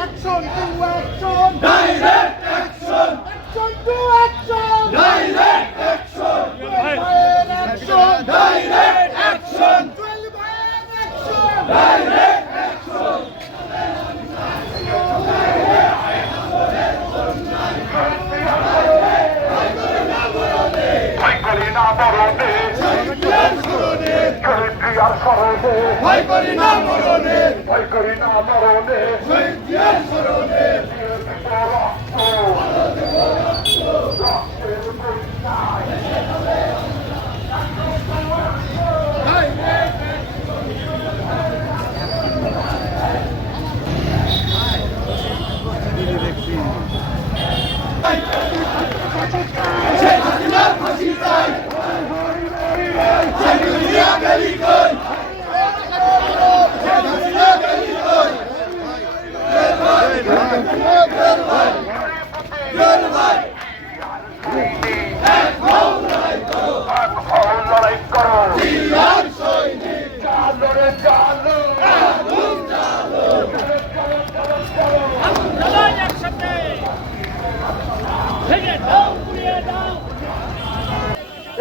Action to action! Direct action! Action to action! Direct action! Direct action! Direct action! Direct action! Direct action! স্মরণে ভয় করি না মরণে ভয় করি না মরণে শহীদ জিয়ার স্মরণে এক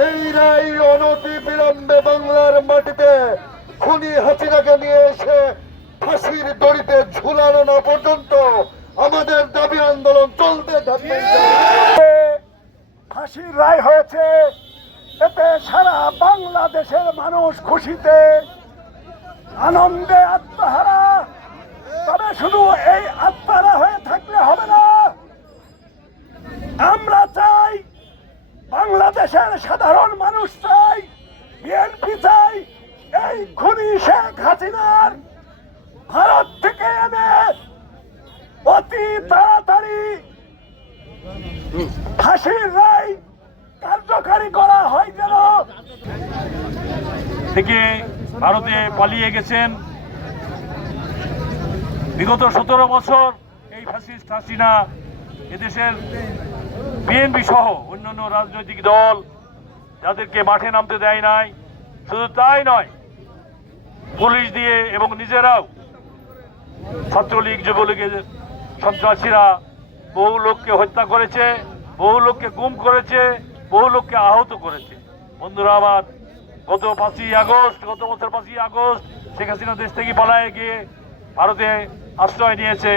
এই রাই অনতি বিলম্বে বাংলার মাটিতে খুনি হাসিনাকে নিয়ে এসে ফাঁসির দড়িতে ঝুলানো না পর্যন্ত আমাদের দাবি আন্দোলন চলতে থাকবে। ফাঁসির রায় হয়েছে, এতে সারা বাংলাদেশের মানুষ খুশিতে, আনন্দে আত্মহারা। তবে শুধু এই আত্মহারা হয়ে থাকলে হবে না আমরা চাই বাংলাদেশের সাধারণ মানুষ চাই বিএনপি চাই, এই খুনি শেখ হাসিনার ভারত থেকে এনে অতি তাড়াতাড়ি ফাঁসির রায় কার্যকারী করা হয় যেন। থেকে ভারতে পালিয়ে গেছেন। বিগত সতেরো বছর এই ফ্যাসিস্ট হাসিনা এদেশের বিএনপি সহ অন্যান্য রাজনৈতিক দল যাদেরকে মাঠে নামতে দেয় নাই, শুধু তাই নয়, পুলিশ দিয়ে এবং নিজেরাও ছাত্রলীগ, যুবলীগের সন্ত্রাসীরা বহু লোককে হত্যা করেছে, বহু লোককে গুম করেছে, বহু লোককে আহত করেছে। বন্ধুরা আমার গত পাঁচই আগস্ট, গত বছর পাঁচই আগস্ট শেখ হাসিনা দেশ থেকে পালায় গিয়ে ভারতে আশ্রয় নিয়েছে।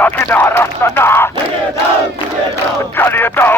খুনি হাসিনা রাস্তা না। চালিয়ে দাও